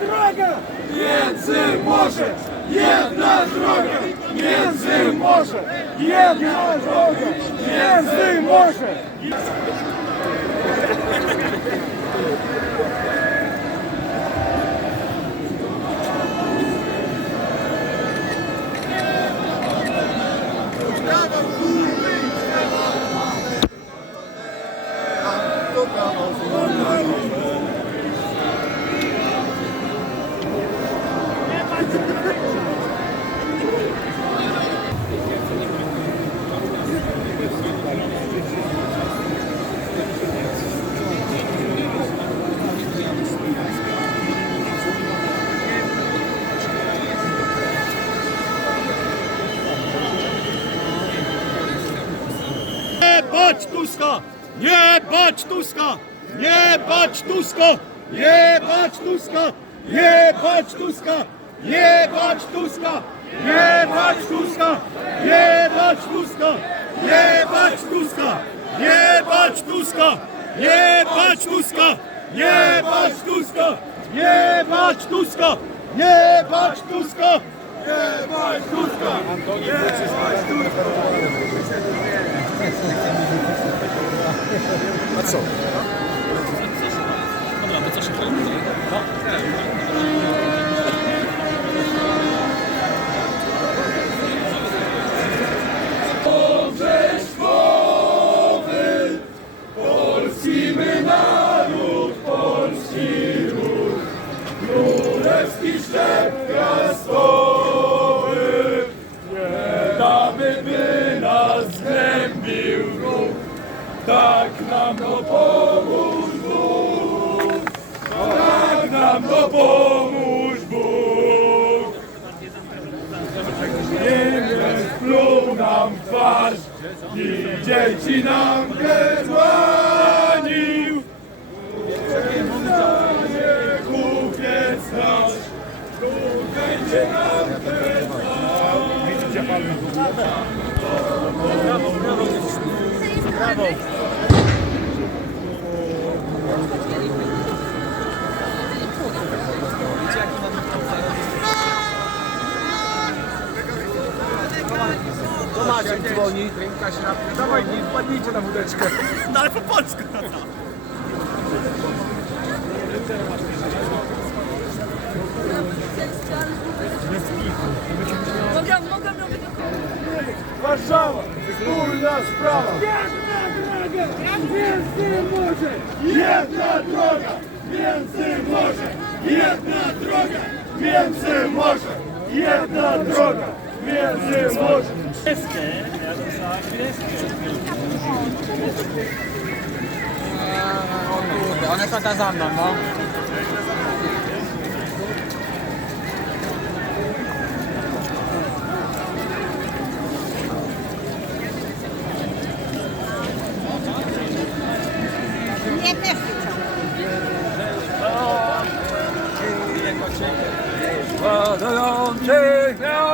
дорога! Єдзи може! Єдна дорога! Єдзи може! Єдна дорога! Єдзи може! Єдзи може! Pač, Tuska! Nie bać Tuska! Nie bać Tuska! Nie bać Tuska! Nie bać Tuska! Nie bać Tuska! Nie bać Tuska! Nie bać Tuska! Nie bać Tuska! Nie bać Tuska! Nie bać Tuska! Nie bać Tuska! Nie bać Tuska! Nie bać Tuska! Nie bać Tuska! Nie bać Tuska! co? Dobra, polski ród, królewski. Tak nam dopomóż Bóg. Tak nam dopomóż Bóg. Niemiec pluł nam twarz i dzieci nam wyzłanił. Nie kupiec nasz, tu będzie nam To Maciek dzwoni, ręka się napnie. Dawaj, nie wpadnijcie na wódeczkę. No ale po polsku. Mogę, mogę robić. Warszawa, wspólna sprawa. Jedna droga, między morze. Jedna droga, między morze. Jedna droga, między morze. Jedna droga. O kurde, one są tam za mną, no. Nie też Padających gwiazd!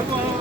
成功。